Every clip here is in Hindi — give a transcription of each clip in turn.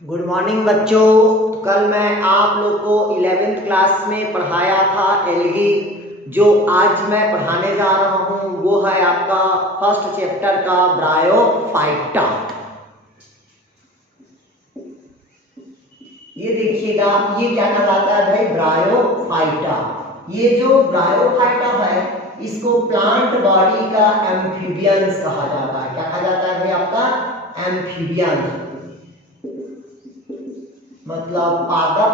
गुड मॉर्निंग बच्चों। कल मैं आप लोग को 11th क्लास में पढ़ाया था एल्गी। जो आज मैं पढ़ाने जा रहा हूँ वो है आपका फर्स्ट चैप्टर का ब्रायोफाइटा। ये देखिएगा, ये क्या कहलाता है भाई? ब्रायोफाइटा। ये जो ब्रायोफाइटा है इसको प्लांट बॉडी का एम्फीबियंस कहा जाता है। क्या कहा जाता है भाई? आपका एम्फीबियन, मतलब पादप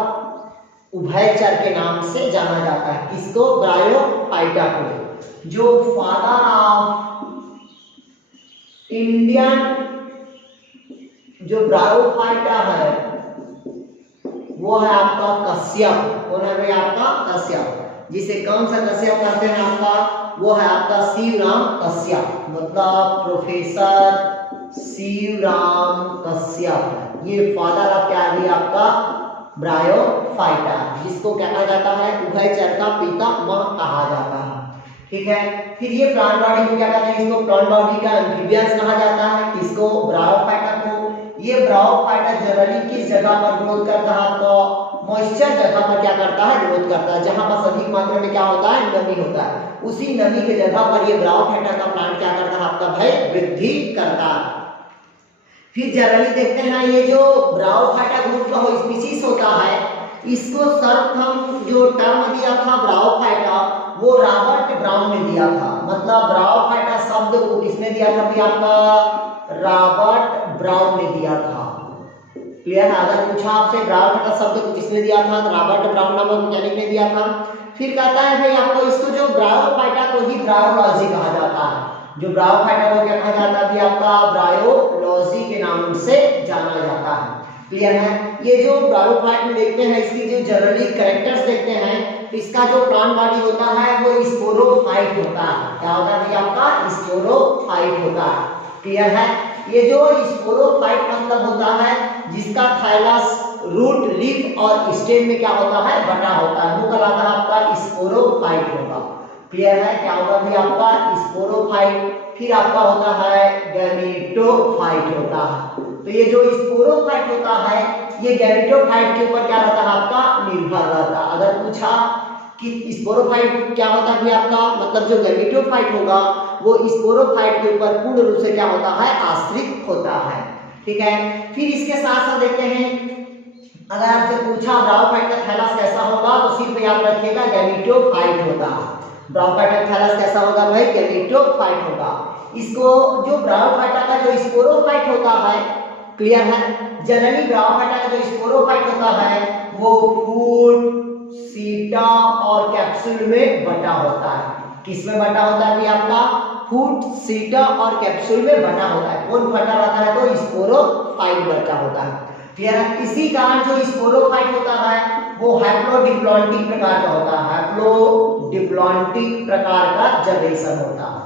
उभयचर के नाम से जाना जाता है इसको, ब्रायोफाइटा को। जो फादर ऑफ इंडियन जो ब्रायोफाइटा है वो है आपका कश्यप। कौन है भाई? आपका कश्यप। जिसे कौन सा कश्यप कहते हैं? आपका वो है आपका शिवराम कश्यप, मतलब प्रोफेसर शिवराम कश्यप। ये फादर ऑफ क्या है आपका? ब्रायोफाइटा, जिसको क्या कहा जाता है? उभयचर का पितामह कहा जाता है। ठीक है। फिर ये प्लांट बॉडी को क्या कहते हैं? इसको प्लांट बॉडी का एम्फीबियंस कहा जाता है। किसको? ब्रायोफाइटा को। ये ब्रायोफाइटा जनरली किस जगह पर ग्रोथ करता है? तो मॉइस्चर जगह पर क्या करता है? ग्रोथ करता है। जहां पर अधिक मात्रा में क्या होता है? नमी होता है। उसी नमी की जगह पर ये ब्रायोफाइटा का प्लांट क्या करता है आपका भाई? वृद्धि करता है। फिर जनरली देखते हैं ये जो ब्रायोफाइटा ग्रुप का हो स्पीशीज होता है, इसको सर्वप्रथम जो टर्म दिया था ब्रायोफाइटा वो रॉबर्ट ब्राउन ने दिया था। मतलब ब्रायोफाइटा शब्द को किसने दिया था भी? आपका रॉबर्ट ब्राउन ने दिया था। क्लियर है? अगर पूछा आपसे ब्रायोफाइटा शब्द को किसने दिया था तो रॉबर्ट ब्राउन नामक वैज्ञानिक ने दिया था। फिर कहता है भाई आपको इसको जो ब्रायोफाइटा को ही ब्रायोलॉजी कहा जाता है। जो ब्रायोफाइटा को क्या कहा जाता है? आपका ब्रायोलॉजी के नाम से जाना जाता है। क्लियर है? ये जो ब्रायोफाइट में देखते हैं इसकी जो जनरली कैरेक्टर्स देखते हैं तो इसका जो प्लांट बॉडी होता है वो स्पोरोफाइट होता है। क्या होता है? आपका स्पोरोफाइट होता है। क्लियर है? ये जो स्पोरोफाइट मतलब होता है जिसका थाइलस, रूट, लीफ और स्टेम में क्या होता है? बटा होता है, वो कहलाता है आपका स्पोरोफाइट होगा। क्लियर है? क्या होगा भी आपका? स्पोरोफाइट। फिर आपका होता है गैमेटोफाइट होता है। तो ये जो स्पोरोफाइट होता है ये गैमेटोफाइट के ऊपर क्या रहता है? आपका निर्भर रहता है। अगर पूछा कि स्पोरोफाइट क्या होता है भी आपका, मतलब जो गैमेटोफाइट होगा वो स्पोरोफाइट के ऊपर पूर्ण रूप से क्या होता है? आश्रित होता है। ठीक है। फिर इसके साथ साथ देखते हैं, अगर आपसे पूछा ब्रायोफाइट का थैलस कैसा होगा तो सिर्फ याद रखिएगा गैमेटोफाइट होता है। ब्रायोफाइट का थैलस कैसा होगा भाई? गैमेटोफाइट होगा। इसको जो ब्रायोफाइटा का जो स्पोरोफाइट होता है, क्लियर है? जनरली ब्रायोफाइटा का जो स्पोरोफाइट होता है वो फूट, सीटा और कैप्सूल में बटा होता है। किस में बटा होता है भी आपका? फूट, सीटा और कैप्सूल में बटा होता है। कौन बटा रहता है? तो स्पोरोफाइट बटा होता है। क्लियर है? इसी कारण जो स्पोरोफाइट होता है वो हैप्लोडिप्लॉन्टिक प्रकार का होता है। हैप्लोडिप्लॉन्टिक प्रकार का जनरेशन होता है।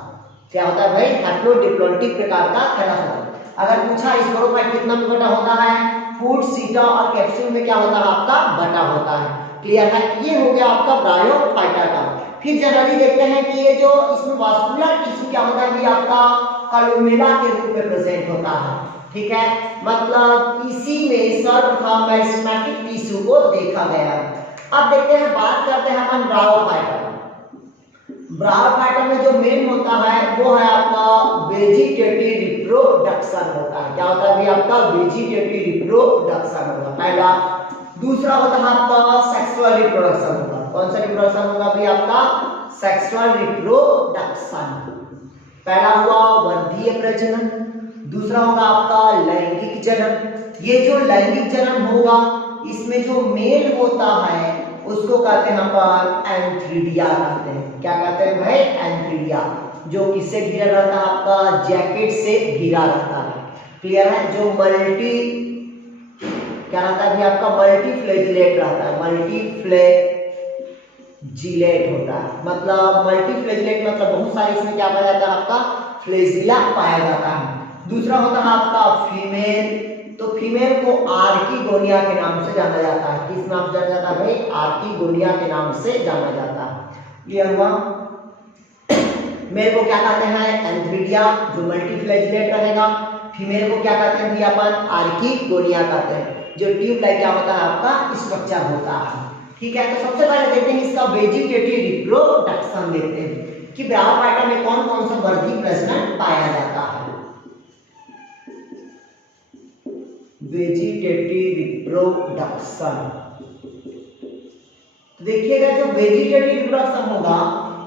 क्या होता है भाई? हैप्लोडिप्लॉन्टिक प्रकार का थैलस होता है। अगर पूछा स्पोरोफाइट कितना में बटा होता है? फूट, सीटा और कैप्सूल में क्या होता है? आपका बटा होता है। क्लियर है? ये हो गया आपका ब्रायोफाइटा का। फिर जनरली देखते हैं कि ये जो इसमें वास्कुलर टिश्यू क्या होता है भी आपका? कॉलुमेला के रूप में प्रेजेंट होता है। ठीक है। मतलब इसी में सर्वप्रथम मेरिस्टेमेटिक टिश्यू को देखा गया। अब देखते हैं, बात करते हैं अपन ब्रायोफाइटा। ब्रायोफाइटा में जो मेन होता है वो है आपका वेजिटेटिव रिप्रोडक्शन होता है। क्या होता है भी आपका? वेजिटेटिव रिप्रोडक्शन होगा पहला। दूसरा होता है आपका सेक्सुअल रिप्रोडक्शन होगा। कौन सा रिप्रोडक्शन होगा भी आपका? Sexual reproduction. पहला हुआ वर्धीय प्रजनन, दूसरा होगा आपका लैंगिक जनन। ये जो लैंगिक जनन होगा इसमें जो मेल होता है उसको कहते हैं अपन एंथ्रीडिया कहते हैं। क्या कहते हैं भाई? एंथ्रीडिया। जो किससे घिरा रहता है? आपका जैकेट से घिरा रहता है। क्लियर है? जो मल्टी क्या रहता है भी आपका? मल्टी फ्लैजिलेट रहता है। मल्टी फ्लैजिलेट होता है, मतलब मल्टी फ्लैजिलेट मतलब बहुत सारे इसमें क्या पाया जाता है? आपका फ्लैजिला पाया जाता है। दूसरा होता है आपका फीमेल। तो फीमेल को आर्किगोनिया के नाम से जाना जाता है। किस नाम से जाना जाता है भाई? आर्किगोनिया के नाम से जाना जाता है। क्लियर हुआ? मेल को क्या कहते हैं? एंथ्रीडिया, जो मल्टी फ्लैजिलेट रहेगा। फीमेल को क्या कहते हैं भी अपन? आर्किगोनिया कहते हैं। जो ट्यूब लाइक क्या होता है आपका स्ट्रक्चर होता है। ठीक है, तो सबसे पहले देखते हैं इसका वेजिटेटिव रिप्रोडक्शन देखते हैं कि ब्रायोफाइटा में कौन कौन सा वर्गीय प्रजनन पाया जाता है। वेजिटेटिव रिप्रोडक्शन, देखिएगा जो वेजिटेटिव रिप्रोडक्शन होगा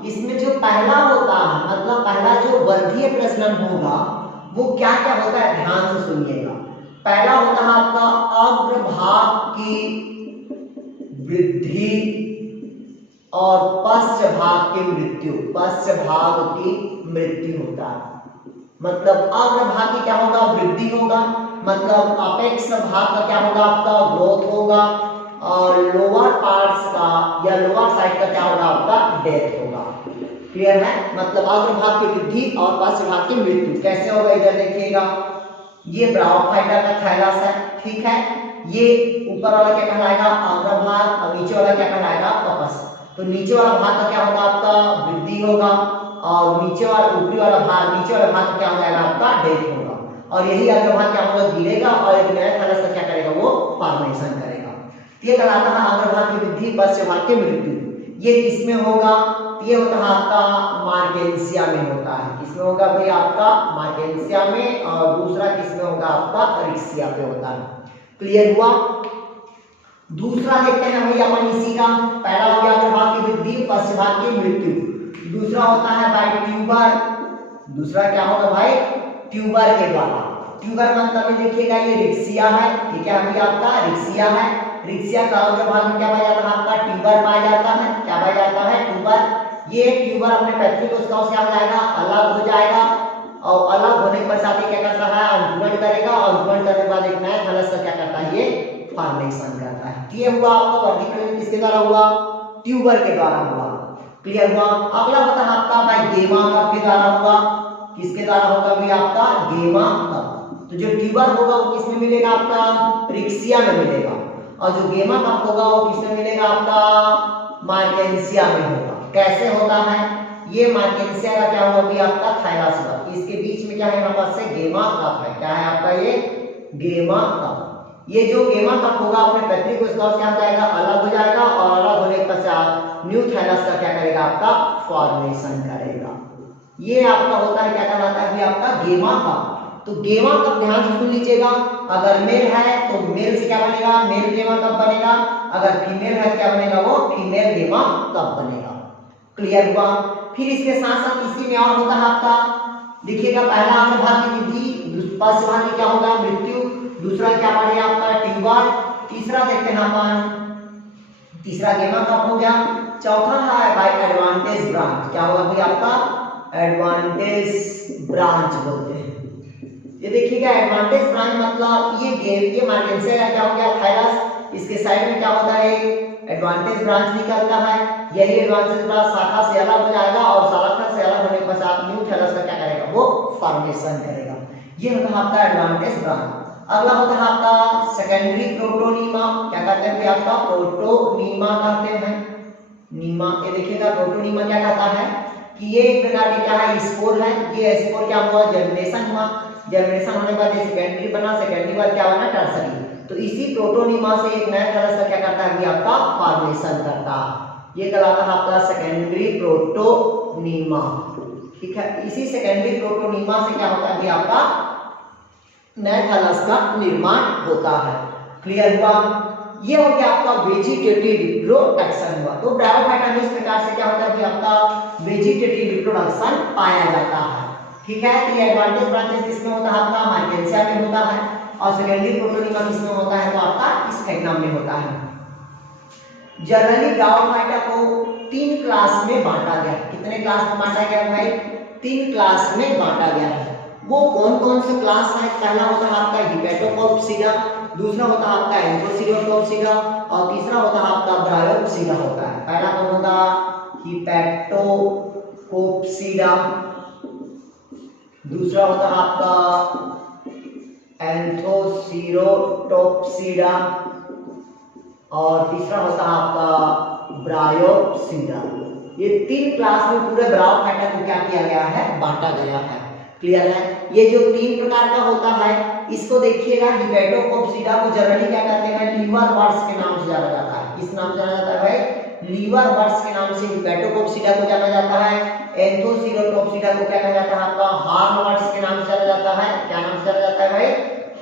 इसमें जो पहला होता है मतलब पहला जो वर्गीय प्रजनन होगा वो क्या क्या होता है, ध्यान से सुनिएगा। पहला होता है आपका अग्रभाग की वृद्धि और पश्च भाग की मृत्यु, पश्च भाग की मृत्यु होता है। मतलब अग्रभाग की क्या होगा, वृद्धि होगा, मतलब अपेक्ष भाग का क्या होगा आपका ग्रोथ होगा, और लोअर पार्ट्स का या लोअर साइड का क्या होगा आपका डेथ होगा। क्लियर है, मतलब अग्रभाग की वृद्धि और पश्च भाग की मृत्यु कैसे होगा, इधर देखिएगा। ये ब्रायोफाइटा का थैलस है, ठीक है, ये ऊपर वाला क्या कहलाएगा अग्रभाग और नीचे वाला क्या कहलाएगा कपस। तो नीचे वाला भाग का क्या होगा आपका वृद्धि होगा और नीचे वाला ऊपरी वाला भाग नीचे वाला भाग क्या हो जाएगा आपका डेथ होगा, और यही अग्रभाग क्या होगा गिरेगा और एक नया थैलस का क्या करेगा वो फॉर्मेशन करेगा। ये कहलाता है अग्रभाग की वृद्धि पश्च भाग की मृत्यु। ये किसमें होगा, ये होता है आपका मार्केंसिया में होता है। किसमें होगा भाई आपका मार्केंसिया में, और दूसरा किसमें होगा आपका रिक्सिया पे होता है। क्लियर हुआ। दूसरा देखते हैं भाई अपन इसी का, पहला हो गया अग्रभाग की वृद्धि पश्च भाग की मृत्यु, दूसरा होता है भाई ट्यूबर। दूसरा क्या होगा भाई ट्यूबर के द्वारा। ट्यूबर मतलब देखिएगा ये रिक्सिया है, ये क्या है आपका रिक्सिया है। रिक्सिया का अग्रभाग में क्या पाया जाता है आपका ट्यूबर पाया जाता है, क्या पाया जाता है ट्यूबर। ये ट्यूबर अपने पैतृक कोशिकाओं से क्या हो जाएगा अलग हो जाएगा, और अलग होने के पश्चात क्या करता है अंकुरण करेगा, और अंकुरण करने के बाद एक नया थैलस का क्या करता है ये फॉर्मेशन करता है। ये हुआ आपका वर्गीकरण किसके द्वारा हुआ, ट्यूबर के द्वारा हुआ। क्लियर हुआ। अगला होता है आपका भाई गेमा कप के द्वारा हुआ। किसके द्वारा होगा भाई आपका गेमा कप। तो जो ट्यूबर होगा वो किसमें मिलेगा आपका रिक्सिया में मिलेगा, और जो गेमा कप होगा वो किसमें मिलेगा आपका मार्केंसिया में होगा। कैसे होता है ये मार्केंसिया का क्या होगा भाई आपका थायरस होगा, इसके बीच में क्या है यहाँ पर से गेमा कप है, क्या है आपका ये गेमा कप। ये जो गेमा कप होगा अपने पैतृक कोशिकाओं से क्या हो जाएगा अलग हो जाएगा, और अलग होने के पश्चात न्यू थायरस का क्या करेगा आपका फॉर्मेशन करेगा। ये आपका होता है क्या कहलाता है भाई आपका गेमा कप। तो गेमा कप ध्यान से सुन लीजिएगा, अगर मेल है तो मेल से क्या बनेगा मेल गेमा कप बनेगा, अगर फीमेल है क्या बनेगा वो फीमेल गेमा कप बनेगा। क्लियर हुआ। फिर इसके साथ साथ इसी में और होता है आपका देखिएगा पहला अग्रभाग की वृद्धि पश्च भाग की क्या होगा मृत्यु, दूसरा क्या पड़ेगा आपका ट्यूबर, तीसरा देखते हैं अपन तीसरा गेमा कप हो गया, चौथा है बाय एडवांटेज ब्रांच। क्या होगा भाई आपका एडवांटेज ब्रांच बोलते हैं। ये देखिएगा एडवांटेज ब्रांच मतलब ये मार्केंसिया का क्या हो गया थायरस, इसके साइड में क्या होता है एडवांटेज ब्रांच निकलता है। यही एडवांटेज ब्रांच शाखा से अलग हो जाएगा, और शाखा से अलग होने के पश्चात न्यू थैलस का क्या करेगा वो फॉर्मेशन करेगा। ये होता है आपका एडवांटेज ब्रांच। अगला होता है आपका सेकेंडरी प्रोटोनीमा। क्या कहते हैं आपका प्रोटोनीमा कहते हैं नीमा। ये देखिएगा प्रोटोनीमा क्या कहता है कि ये एक प्रकार की क्या है स्पोर है। ये स्पोर क्या हुआ जर्मिनेशन हुआ, जर्मिनेशन होने के बाद ये सेकेंडरी बना, सेकेंडरी बाद क्या बना टर्सरी। तो इसी प्रोटोनीमा से एक नया थैलस का क्या करता है कि आपका फॉर्मेशन करता है। ये कहलाता है आपका सेकेंडरी प्रोटोनीमा। ठीक है, इसी सेकेंडरी प्रोटोनीमा से क्या होता है कि आपका नए थैलस का निर्माण होता है। क्लियर हुआ। ये हो गया आपका वेजिटेटिव रिप्रोडक्शन हुआ। तो ब्रायोफाइटा में इस प्रकार से क्या होता है कि आपका वेजिटेटिव रिप्रोडक्शन पाया जाता है। ठीक है, तो ये एडवांटेज ब्रांचेस किसमें होता है आपका मार्केंसिया में होता है, और सेकेंडरी प्रोटोनीमा किसमें होता है तो आपका स्फेग्नम में होता है। जनरली ब्रायोफाइटा को 3 क्लास में बांटा गया। कितने क्लास में बांटा गया भाई 3 क्लास में बांटा गया है। वो कौन कौन से क्लास है, पहला होता है आपका हिपेटोकॉप्सिडा, दूसरा होता है आपका एंथ्रोसीडोकॉप्सिडा, और तीसरा होता है आपका ब्रायोप्सिडा होता है। पहला कौन होगा हिपेटोकॉप्सिडा, दूसरा होता है आपका एंथ्रोसीडोटॉप्सिडा, और तीसरा होता है आपका ब्रायोप्सिडा। ये 3 क्लास में पूरे ब्रायोफाइटा को क्या किया गया है बांटा गया है। क्लियर है। ये जो 3 प्रकार का होता है इसको देखिएगा हिपेटोकोप्सिडा को जनरली क्या कहते हैं, लीवर वर्ड्स के नाम से जाना जाता है। किस नाम से जाना जाता है भाई, लीवर वर्ड्स के नाम से हिपेटोकोप्सिडा को जाना जाता है। एंथोसिरोटोप्सिडा को क्या कहा जाता है आपका, हार्न वर्ड्स के नाम से जाना जाता है। क्या नाम से जाना जाता है भाई,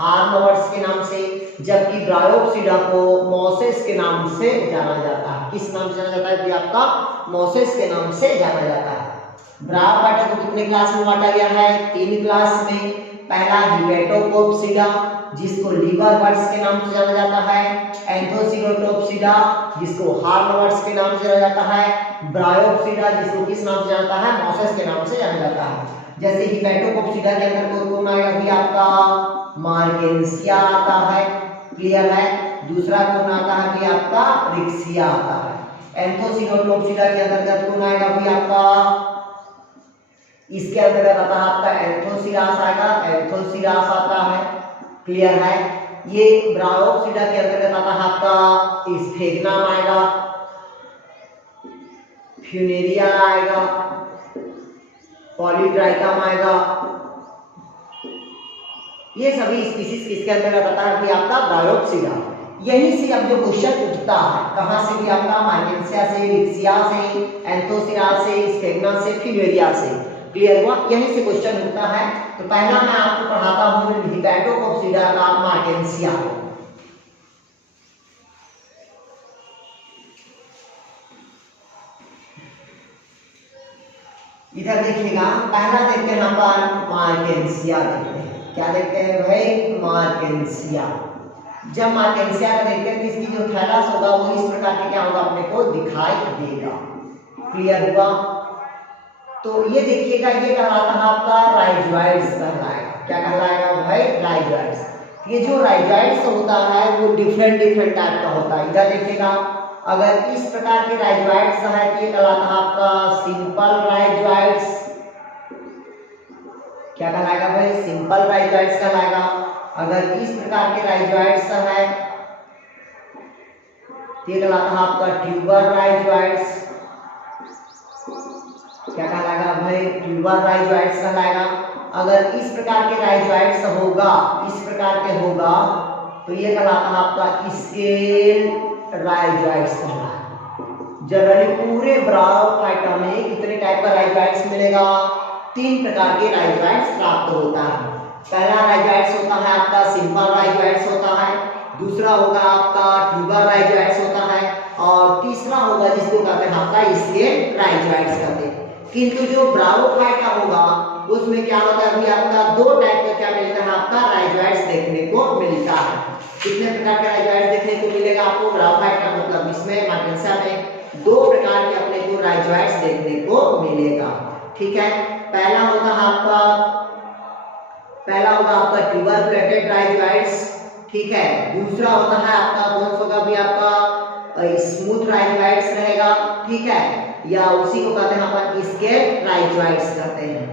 हार्न वर्ड्स के नाम से। जबकि ब्रायोप्सिडा को मोसेस के नाम से जाना जाता है। किस नाम से जाना जाता है, आपका मोसेस के नाम से जाना जाता है। ब्रायोफाइटा को कितने क्लास में बांटा गया है, 3 क्लास में। पहला हिपेटोकोप्सिडा जिसको लीवर वर्ड्स के नाम से जाना जाता है, एंथोसिरोटोप्सिडा जिसको हार्न वर्ड्स के नाम से जाना जाता है, ब्रायोप्सिडा जिसको किस नाम से जाना जाता है, मोसेस के नाम से जाना जाता है। जैसे हिपेटोकोप्सिडा के अंदर कौन आएगा भी आपका, मार्केंसिया आता है, क्लियर है। दूसरा कौन आता है भी आपका, रिक्सिया आता है। एंथोसिरोटोप्सिडा के अंतर्गत कौन आएगा भी आपका, इसके अंतर्गत आता है आपका एंथोसिरास आएगा, एंथोसिरास आता है, क्लियर है। ये ब्रायोप्सिडा के अंतर्गत आता है आपका स्फेग्नम आएगा, फ्यूनेरिया आएगा, पॉलीट्राइकम आएगा। ये सभी स्पीशीज किसके अंतर्गत आता है कि आपका ब्रायोप्सिडा। यहीं से अब जो क्वेश्चन उठता है, कहां से भी आपका, मार्केंसिया से, रिक्सिया से, एंथोसिरास से, स्फेग्नम से, फ्यूनेरिया से, क्लियर हुआ। यहीं से क्वेश्चन उठता है। तो पहला मैं आपको पढ़ाता हूं हिपेटोकोप्सिडा का मार्केंसिया। इधर देखिएगा, पहला देखते हैं हम मार्केंसिया देखते हैं। क्या देखते हैं भाई, मार्केंसिया। जब मार्केंसिया का देखते हैं तो इसकी जो थैलस होगा वो इस प्रकार के क्या होगा, अपने को दिखाई देगा, क्लियर हुआ। तो ये देखिएगा, ये कहलाता है आपका राइजॉइड्स कहलाएगा। क्या कहलाएगा भाई, राइजॉइड्स। ये जो राइजॉइड्स होता है वो डिफरेंट टाइप का होता है। इधर देखिएगा, अगर इस प्रकार के राइजॉइड्स है तो ये कहलाता है आपका सिंपल राइजॉइड्स। क्या कहलाएगा भाई, सिंपल राइजॉइड्स कहलाएगा। अगर इस प्रकार के राइजॉइड्स है तो ये कहलाता है आपका ट्यूबर राइजॉइड्स। क्या कहलाएगा भाई, ट्यूबर राइजॉइड्स कहलाएगा। अगर इस प्रकार के राइजॉइड्स होगा, इस प्रकार के होगा तो ये कहलाता है आपका स्केल राइजॉइड्स कहलाएगा। जनरली पूरे ब्रायोफाइटा में कितने टाइप का राइजॉइड्स मिलेगा, 3 प्रकार के राइजॉइड्स प्राप्त होता है। पहला राइजॉइड्स होता है आपका सिंपल राइजॉइड्स होता है, दूसरा होगा आपका ट्यूबर राइजॉइड्स होता है, और तीसरा होगा जिसको कहते हैं आपका स्केल राइजॉइड्स कहते हैं। किंतु जो ब्रायोफाइटा होगा उसमें क्या होता है अभी आपका 2 टाइप का क्या मिलता है, आपका राइजॉइड्स देखने को मिलता है। कितने प्रकार के राइजॉइड्स देखने को मिलेगा आपको, ब्रायोफाइटा मतलब इसमें मार्केंसिया में 2 प्रकार के अपने को राइजॉइड्स देखने को मिलेगा, ठीक है। पहला होगा आपका ट्यूबर प्लेटेड राइजॉइड्स, ठीक है। दूसरा होता है आपका कौन सा होगा भी आपका स्मूथ राइजॉइड्स रहेगा, ठीक है, या उसी को कहते हैं अपन स्केल राइजॉइड्स कहते हैं,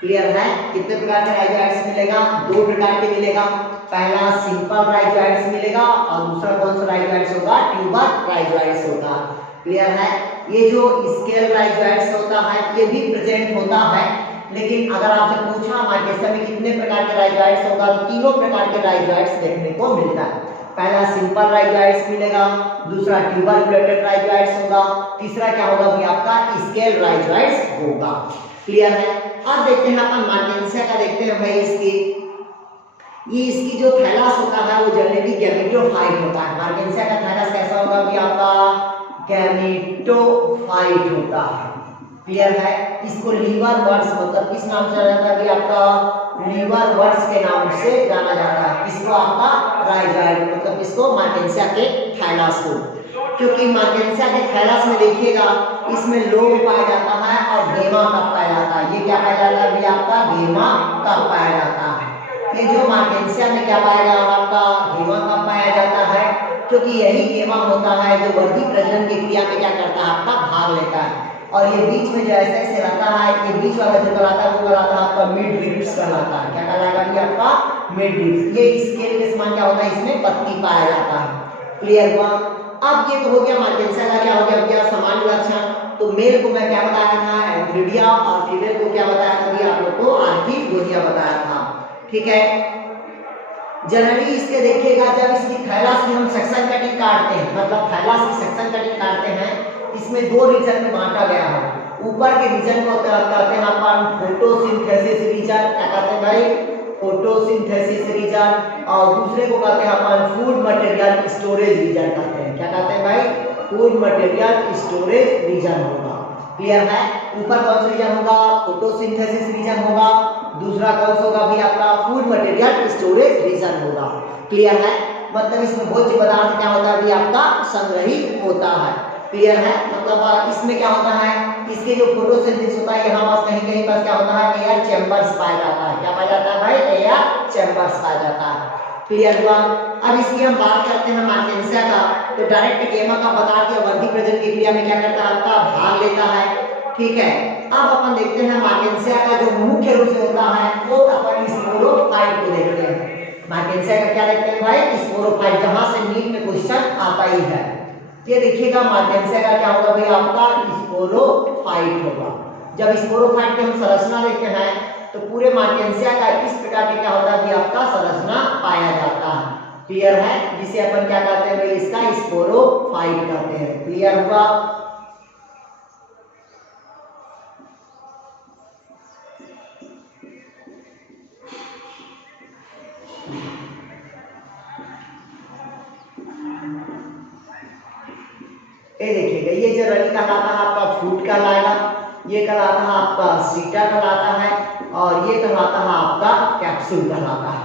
क्लियर है। कितने प्रकार के राइजॉइड्स मिलेगा, 2 प्रकार के मिलेगा। पहला सिंपल राइजॉइड्स मिलेगा और दूसरा कौन सा राइजॉइड्स होगा, ट्यूबर राइजॉइड्स होगा, क्लियर है। ये जो स्केल राइजॉइड्स होता है ये भी प्रेजेंट होता है, लेकिन अगर आपसे पूछा मार्केंसिया में कितने प्रकार के राइजॉइड्स होगा, तो 3 प्रकार के राइजॉइड्स देखने को मिलता है। पहला सिंपल राइजॉइड्स मिलेगा, दूसरा ट्यूबर प्लेटेड राइजॉइड्स होगा, तीसरा क्या होगा भी आपका स्केल राइजॉइड्स होगा, क्लियर है। अब देखते हैं अपन मार्केंसिया का, देखते हैं भाई इसकी जो थैलस होता है वो जनरली गैमेटोफाइट होता है। मार्केंसिया का थैलस कैसा होगा भी आपका गैमेटोफाइट होता है, क्लियर है। इसको लीवर वर्ड्स मतलब किस नाम से जाना जाता है भी आपका, लीवर वर्ड्स के नाम से जाना जाता है। इसको आपका राइजॉइड मतलब इसको मार्केंसिया के थैलस को, क्योंकि मार्केंसिया के थैलस में देखिएगा इसमें लोब पाया जाता है और गेमा कप पाया जाता है। ये क्या पाया जाता है भी आपका, गेमा कप पाया जाता है। ये जो मार्केंसिया में क्या पाया जाता है आपका, गेमा कप पाया जाता है, क्योंकि यही गेमा होता है जो वर्गी प्रजनन की क्रिया में क्या करता है आपका, भाग लेता है। और ये बीच में जो ऐसे रहता है, ये बीच वाला जो कहलाता है वो कहलाता है आपका मिड रिब्स कहलाता है। क्या कहलाएगा भी आपका, मिड रिब्स। ये स्केल के समान क्या होता है, इसमें पत्ती पाया जाता है, क्लियर हुआ। अब ये तो हो गया मार्केंसिया का क्या हो गया भैया, सामान्य लक्षण। तो मेल को मैं क्या बताया था, एंथ्रिडिया, और फीमेल को क्या बताया था, आप लोग को आर्किगोनिया बताया था, ठीक है। जनरली इसके देखिएगा जब इसकी थैलस की हम सेक्शन कटिंग काटते हैं, मतलब थैलस की सेक्शन कटिंग काटते हैं, इसमें दो रीजन में बांटा गया है। ऊपर के रीजन को कहते हैं अपन फोटोसिंथेसिस रीजन, क्या कहते हैं भाई, फोटोसिंथेसिस रीजन, और दूसरे को कहते हैं अपन फूड मटेरियल स्टोरेज रीजन कहते हैं। क्या कहते हैं भाई, फूड मटेरियल स्टोरेज रीजन होगा। क्लियर है? ऊपर कौन सा रीजन होगा, फोटोसिंथेसिस रीजन होगा, दूसरा कौन सा होगा भी आपका फूड मटेरियल स्टोरेज रीजन होगा। क्लियर है? मतलब इसमें भोज्य पदार्थ क्या होता है भी आपका संग्रहित होता है। क्लियर है? मतलब इसमें क्या होता है, इसके जो फोटोसिंथेसिस होता है यहाँ बस कहीं कहीं पर क्या होता है, एयर चैम्बर्स पाया जाता है। क्या पाया जाता है भाई, एयर चैम्बर्स पाया जाता है। क्लियर हुआ? अब इसकी हम बात करते हैं मार्केंसिया का, तो डायरेक्ट गेमा का बता के अवधि प्रजनन की क्रिया में क्या करता है, आपका भाग लेता है। ठीक है, अब अपन देखते हैं मार्केंसिया का जो मुख्य रूप से होता है वो अपन स्पोरोफाइट को देखते हैं। मार्केंसिया का क्या देखते हैं भाई, स्पोरोफाइट, जहां से नीट में क्वेश्चन आता ही है। ये देखिएगा मार्केंसिया का क्या होगा भाई, आपका स्पोरोफाइट होगा। जब स्पोरोफाइट की हम संरचना देखते हैं तो पूरे मार्केंसिया का इस प्रकार के क्या होता है कि आपका संरचना पाया जाता है। क्लियर है? जिसे अपन क्या कहते हैं भाई, इसका स्पोरोफाइट कहते हैं। क्लियर हुआ? ये देखिएगा, ये जो रली कहलाता है आपका फ्रूट कहलाएगा, ये कहलाता है आपका सीटा कहलाता है, और ये कहलाता है आपका कैप्सूल कहलाता है।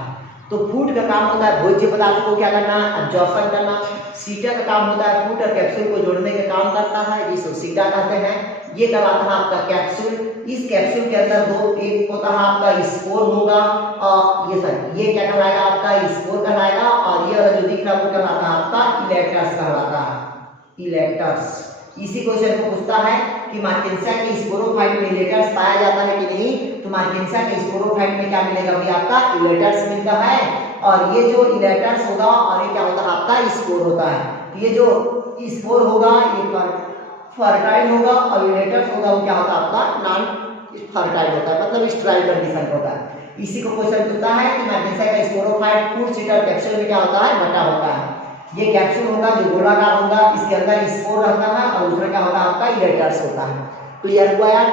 तो फूड का काम होता है भोज्य पदार्थ को क्या करना, एब्जॉर्प्शन करना। सीटा का काम होता है फूड और कैप्सूल को जोड़ने का काम करता है, जिसको सीटा कहते हैं। ये कहलाता है आपका कैप्सूल। इस कैप्सूल के अंदर दो, एक होता है आपका स्पोर होगा, और ये क्या कहलाएगा, आपका स्पोर कहलाएगा, और ये वाला जो दिख रहा है वो कहलाता है आपका इलेक्टर्स कहलाता है, इलेक्टर्स। इसी क्वेश्चन को पूछता है कि मार्केंसिया के स्पोरोफाइट में इलेक्टर्स पाया जाता है कि नहीं, तो मार्केंसिया के स्पोरोफाइट में क्या मिलेगा भी आपका इलेक्टर्स मिलता है, और ये जो इलेक्टर्स होगा और ये क्या होता है आपका स्पोर होता है। ये जो स्पोर होगा ये फर्टाइल होगा, और इलेक्टर्स होगा वो क्या होता है आपका नॉन फर्टाइल होता है, मतलब स्टेराइल कंडीशन होता है। इसी को क्वेश्चन पूछता है कि मार्केंसिया का स्पोरोफाइट फूड सीटर कैप्सूल में क्या होता है, बटा होता है। ये कैप्सूल होगा जो गोलाकार होगा, इसके अंदर स्पोर रहता है, और दूसरा क्या होता है आपका इलेक्टर्स होता है। क्लियर हुआ यार?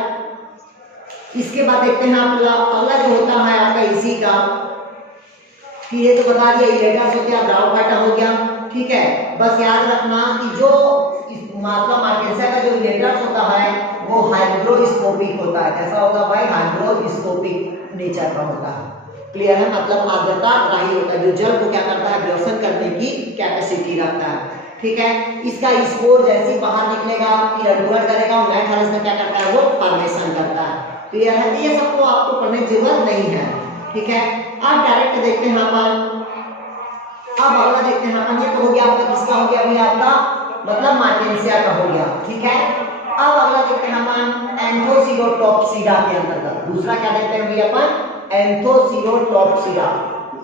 इसके बाद देखते हैं आप अगला जो होता है आपका इसी का, कि ये तो बता दिया इलेक्टर्स हो गया, ब्राउनफाइटा हो गया। ठीक है, बस याद रखना कि जो मतलब मार्केंसिया का जो इलेक्टर्स होता है वो हाइड्रोस्कोपिक होता है। कैसा होगा भाई, हाइड्रोस्कोपिक नेचर का होता है। क्लियर है? मतलब आर्द्रता ग्राही होता है, जो जल को क्या करता है, अब्जॉर्प्शन करने की कैपेसिटी रखता है। ठीक है, इसका स्पोर जैसे ही बाहर निकलेगा फिर एडोर करेगा, और नए थैलस में क्या करता है, वो फॉर्मेशन करता है। क्लियर है? ये सबको आपको पढ़ने की जरूरत नहीं है। ठीक है, अब डायरेक्ट देखते हैं अपन, अब अगला देखते हैं अपन, ये तो हो गया आपका, किसका हो गया भैया आपका, मतलब मार्केंसिया का हो गया। ठीक है, अब अगला देखते हैं अपन एंथोसिरोटॉप्सिडा के अंतर्गत। दूसरा क्या देखते हैं भैया अपन, एंथोसिरोटॉप्सिडा।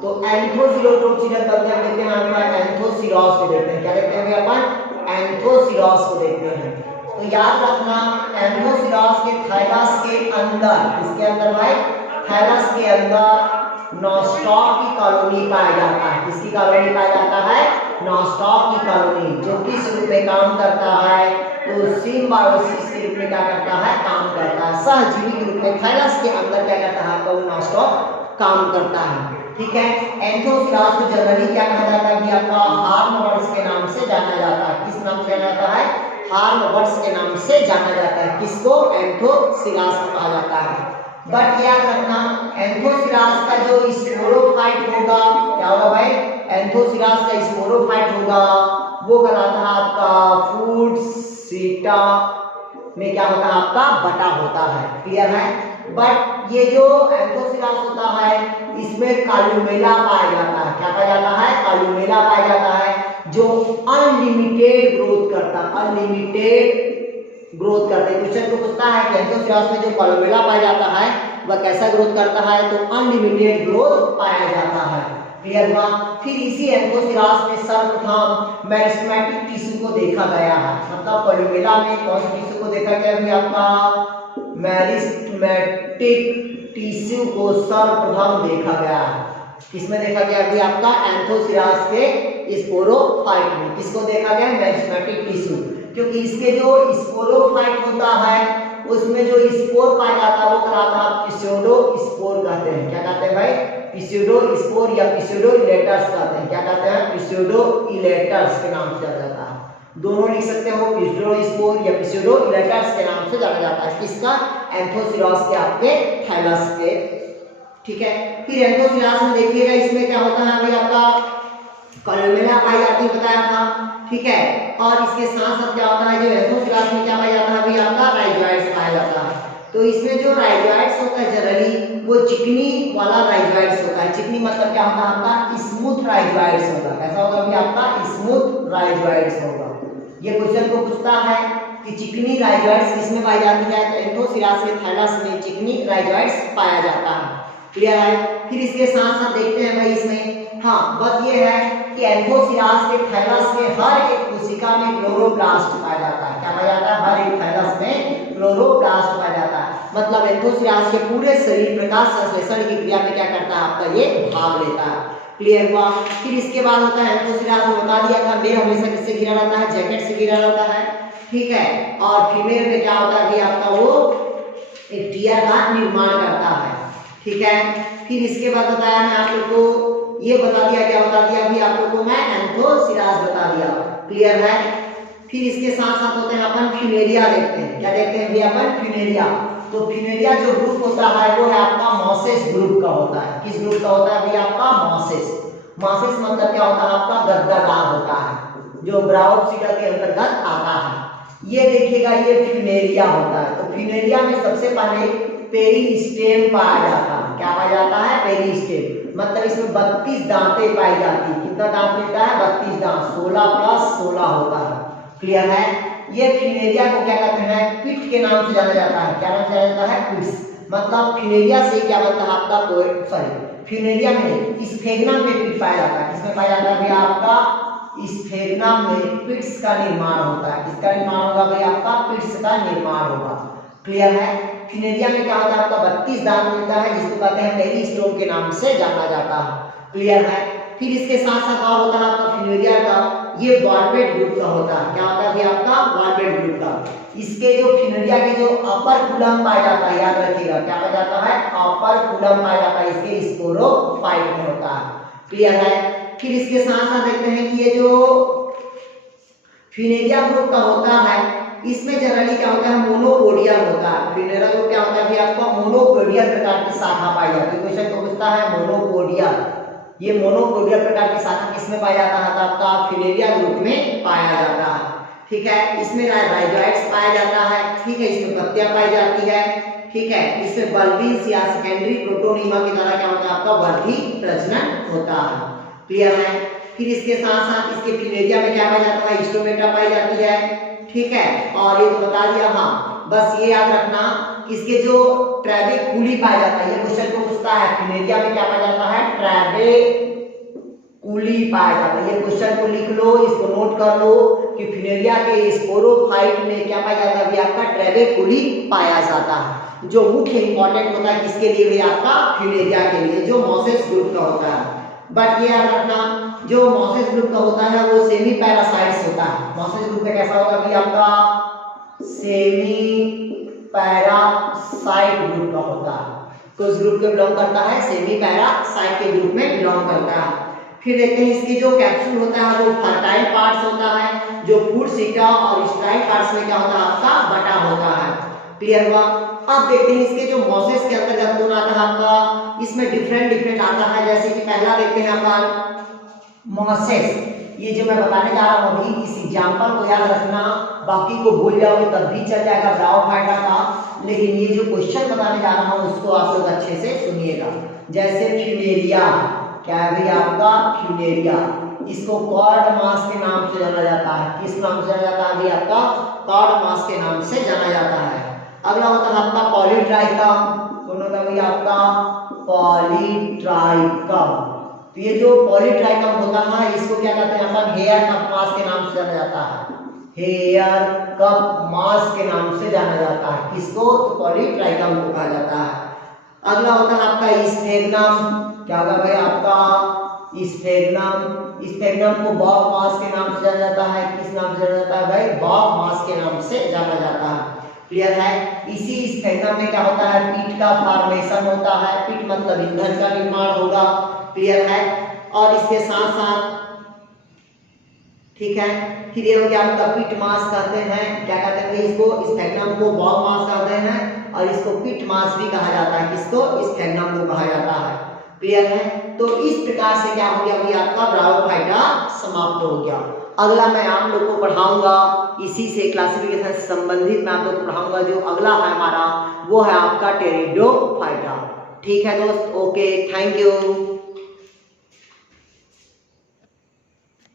तो एंथोसिरोटॉप्सिडा करते हैं, देखते हैं अपन एंथोसिरोस को देखते हैं। क्या देखते हैं भैया अपन, एंथोसिरोस को देखते हैं। तो याद रखना एंथोसिरोस के थैलस के अंदर, इसके अंदर भाई थैलस के अंदर नॉस्टॉक की कॉलोनी पाया जाता है। किसकी कॉलोनी पाया जाता है, नॉस्टॉक की कॉलोनी, जो किस रूप में काम करता है, तो सिम्बायोसिस के रूप में क्या करता है, काम करता है। सहजीवी के रूप में थैलस के अंदर क्या करता है, तो नॉस्टॉक काम करता है। ठीक है, एंथोसिरोस को जनरली क्या कहा जाता है कि आपका हार्मवर्ड्स के नाम से जाना जाता है। किस नाम से जाना जाता है, हार्मवर्ड्स के नाम से जाना जाता है। किसको, एंथोसिरोस को कहा जाता है। बट याद रखना एंथोसिरोस का जो स्पोरोफाइट होगा, क्या होगा भाई, एंथोसिरोस का स्पोरोफाइट होगा वो कहलाता है आपका फूड सीटा में क्या होता है, आपका बटा होता है। क्लियर है? बट ये जो एंथोसिरोस होता है इसमें कालुमेला पाया जाता है। क्या पाया जाता है, कालुमेला पाया जाता है, जो अनलिमिटेड ग्रोथ करता है, अनलिमिटेड ग्रोथ करते हैं। क्वेश्चन को पूछता है कि एंथोसिरोस में जो कालुमेला पाया जाता है वह कैसा ग्रोथ करता है, तो अनलिमिटेड ग्रोथ पाया जाता है। क्लियर हुआ? फिर इसी एंथोसिरोस में सर्वप्रथम मेरिस्टेमेटिक टिश्यू को देखा गया है। मतलब कालुमेला में कौन से टिश्यू को देखा गया है आपका, मेरिस्टेमेटिक टिश्यू को सर्वप्रथम देखा गया है। किसमें देखा गया अभी आपका एंथोसिरास के स्पोरोफाइट में। किसको देखा गया मेरिस्टेमेटिक टिश्यू, क्योंकि इसके जो स्पोरोफाइट होता है उसमें जो स्पोर पाया जाता है वो कहलाता है पिस्यूडो स्पोर कहते हैं। क्या कहते हैं भाई? पिस्यूडो स्पोर या पिस्यूडो इलेटर्स कहते हैं। क्या कहते हैं? पिस्यूडो इलेटर्स के नाम से जाना जाता है। दोनों लिख सकते हो, पिस्यूडो स्पोर या पिस्यूडो इलेटर्स के नाम से जाना जाता है। किसका? एंथोसिरास के आपके थैलस के। ठीक है, फिर एंथोसिरास में देखिएगा इसमें क्या होता है अभी आपका कोलुमेला पाई जाती बताया था। ठीक है, और इसके साथ साथ क्या होता है जो एंथोसिरास में क्या पाया जाता है अभी आपका राइजोइड्स पाया जाता है। तो इसमें जो राइजोइड्स होता है जनरली वो चिकनी वाला राइजोइड्स होता है। चिकनी मतलब क्या होता है आपका स्मूथ राइजोइड्स होगा। कैसा होगा अभी आपका स्मूथ राइजोइड्स होगा। ये क्वेश्चन को पूछता है कि चिकनी राइजोइड्स किसमें पाई जाती है? तो एंथोसिरास के थैलस में चिकनी राइजोइड्स पाया जाता है। क्लियर है? फिर इसके साथ साथ देखते हैं भाई इसमें हाँ बस ये है कि एंथोसिरास के थैलस के हर एक कोशिका में क्लोरोप्लास्ट पाया जाता है। क्या पाया जाता है? हर एक थैलस में क्लोरोप्लास्ट पाया जाता है। मतलब एंथोसिरास के पूरे शरीर प्रकाश संश्लेषण की क्रिया में क्या करता है आपका ये भाग लेता है। क्लियर हुआ? फिर इसके बाद होता है एंथोसिरास में बता दिया था मेल हमेशा किससे घिरा रहता है? जैकेट से घिरा रहता है। ठीक है, और फीमेल में क्या होता है कि आपका वो एक टीयर का निर्माण करता है। ठीक है, फिर इसके बाद बताया मैं आप लोग को ये बता दिया, क्या बता दिया अभी आप लोग को मैं एंथोसिरास बता दिया। क्लियर है? फिर इसके साथ साथ होते हैं अपन फ्यूनेरिया देखते हैं। क्या देखते हैं अभी अपन? फ्यूनेरिया। तो फ्यूनेरिया जो ग्रुप होता है वो है आपका मॉसेस ग्रुप का होता है। किस ग्रुप का होता है अभी आपका? मॉसेस। मॉसेस मतलब क्या होता है आपका? गद्दादार होता है जो ब्राउडसीडा के अंतर्गत आता है। ये देखिएगा ये फ्यूनेरिया होता है। तो फ्यूनेरिया में सबसे पहले पेरिस्टेम पाया जाता है। क्या पाया जाता है? पेरिस्टेम। मतलब इसमें 32 दांतें पाई जाती है। कितना दांत मिलता है? 32 दांत। 16 प्लस 16 होता है। क्लियर है? ये फ्यूनेरिया को क्या कहते हैं? पिट के नाम से जाना जाता है। क्या नाम से जाना जाता है? पिट्स। मतलब फ्यूनेरिया से क्या बनता है आपका? फ्यूनेरिया में स्फेग्नम में पिट पाया जाता है। किसमें पाया जाता है भाई आपका? स्फेग्नम में पिट्स का निर्माण होता है। किसका निर्माण होगा भाई आपका? पिट्स का निर्माण होगा। क्लियर है? फ्यूनेरिया में क्या होता है आपका? 32 दांत मिलता है जिसको कहते हैं पेरिस्टोम के नाम से जाना जाता है। क्लियर है? फिर इसके साथ साथ और होता है आपका फ्यूनेरिया का ये वॉल्वेट ग्रुप का होता है। क्या होता है आपका? वॉल्वेट ग्रुप का। इसके जो फ्यूनेरिया के जो अपर कुलम पाया जाता है, याद रखिएगा क्या पाया जाता है? अपर कुलम पाया जाता है। इसके स्पोरोफाइट में होता है। क्लियर है? फिर इसके साथ साथ देखते हैं कि ये जो फ्यूनेरिया ग्रुप का होता है इसमें जनरली क्या होता है? मोनोपोडियल होता है। फ्यूनेरिया ग्रुप क्या होता है कि आपका मोनोपोडियल प्रकार की शाखा पाई जाती है। क्वेश्चन को पूछता है मोनोपोडियल। ये मोनोपोडियल प्रकार की शाखा किसमें पाया जाता है? आपका फ्यूनेरिया ग्रुप में पाया जाता है। ठीक है, इसमें राइजोइड्स पाया जाता है। ठीक है, इसमें पत्तियां पाई जाती है। ठीक है, इसमें बल्बिस या सेकेंडरी प्रोटोनीमा के द्वारा क्या होता है? आपका वर्धी प्रजनन होता है। क्लियर है? फिर इसके साथ साथ इसके फ्यूनेरिया में क्या पाया जाता है? स्टोमेटा पाई जाती है। ठीक है, और ये तो बता दिया। हाँ बस ये याद रखना इसके जो ट्रैबेकुली पाया जाता है। ये क्वेश्चन को पूछता है फ्यूनेरिया में क्या पाया जाता है? ट्रैबेकुली पाया जाता है। ये क्वेश्चन को लिख लो, इसको नोट कर लो कि फ्यूनेरिया के स्पोरोफाइट में क्या पाया जाता है? आपका ट्रैबेकुली पाया जाता है जो मुख्य इंपॉर्टेंट होता है किसके लिए भी? आपका फ्यूनेरिया के लिए जो मॉसेस ग्रुप का होता है। बट ये याद रखना जो मॉसेस ग्रुप का होता है वो सेमी पैरासाइट्स होता है। मॉसेस ग्रुप में कैसा होगा कि आपका सेमी पैरासाइट ग्रुप का होता है। तो इस ग्रुप के बिलोंग करता है सेमी पैरासाइट के ग्रुप में बिलोंग करता है। फिर देखते हैं इसकी जो कैप्सूल होता है वो फर्टाइल पार्ट्स होता है जो फूड सीटा और स्टाइल पार्ट्स में क्या होता है? आपका बटा होता है। क्लियर हुआ? अब देखते हैं इसके जो मॉसेस के अंतर्गत कौन आता है आपका? इसमें डिफरेंट आता है। जैसे कि पहला देखते हैं अपन मॉसेस। ये जो मैं बताने जा रहा हूँ अभी इस एग्जांपल को याद रखना, बाकी को भूल जाओगे तब भी चल जाएगा ब्रायोफाइटा का। लेकिन ये जो क्वेश्चन बताने जा रहा हूँ उसको आप लोग अच्छे से सुनिएगा। जैसे फ्यूनेरिया, क्या है भाई आपका? फ्यूनेरिया। इसको कॉर्ड मास के नाम से जाना जाता है। किस नाम से जाना जाता है? अभी आपका कॉर्ड मास के नाम से जाना जाता है। अगला होता है आपका पॉलीट्राइकम। कौन होता है भाई आपका? पॉलीट्राइकम। तो ये जो पॉलीट्राइकम होता है इसको क्या कहते हैं? अपन हेयर कप मास के नाम से जाना जाता है। हेयर कप मास के नाम से जाना जाता है। किसको? तो पॉलीट्राइकम को कहा जाता है। अगला होता है आपका स्फेग्नम। क्या होगा भाई आपका स्फेग्नम। स्फेग्नम को बॉब मास के नाम से जाना जाता है। किस नाम से जाना जाता है भाई? बॉब मास के नाम से जाना जाता है। क्लियर है। इसी स्फेग्नम में क्या होता है? पीट का फॉर्मेशन होता है। पीट मतलब ईंधन का निर्माण होगा। क्लियर है। और इसके साथ साथ ठीक है, फिर ये हो गया आपका पीट मास कहते हैं। क्या कहते हैं भाई? इसको स्फेग्नम को बॉब मास कहते हैं और इसको पीट मास भी कहा जाता है। किसको? स्फेग्नम को कहा जाता है। क्लियर है। तो इस प्रकार से क्या हो गया भाई? आपका ब्रायोफाइटा समाप्त हो गया। अगला मैं आप लोग को पढ़ाऊंगा इसी से क्लासिफिकेशन से संबंधित मैं आप लोग को पढ़ाऊंगा। जो अगला है हमारा वो है आपका टेरिडोफाइटा। ठीक है दोस्त, ओके, थैंक यू।